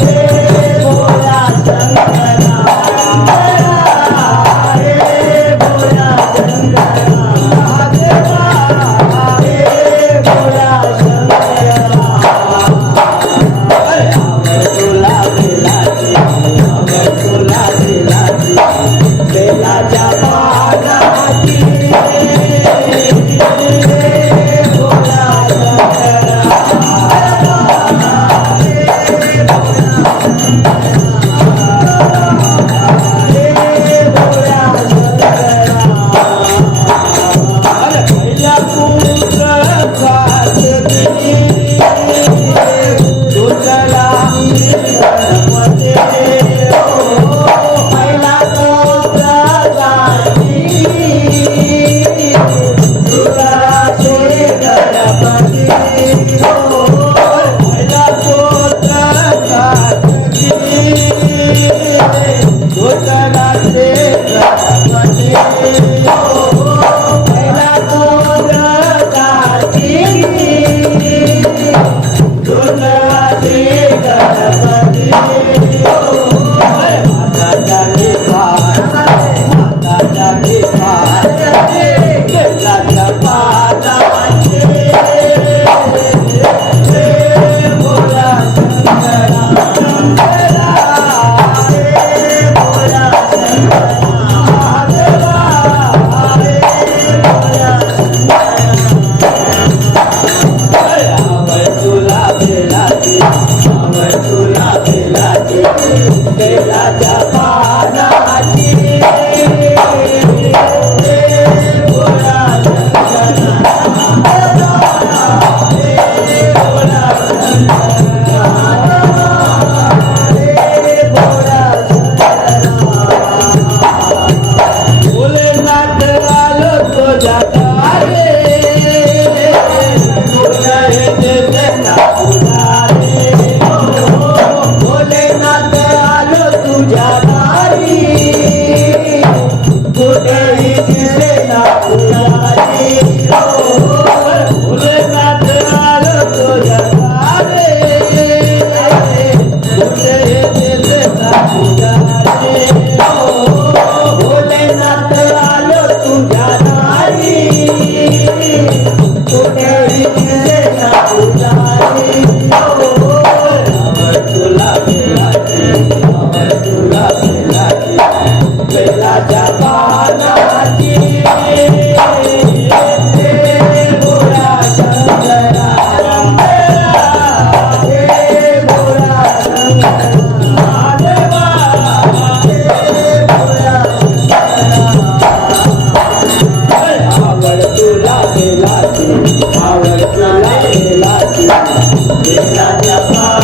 Yeah. Thank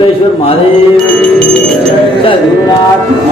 Tripureshwor Mahadev. सदुरात्मा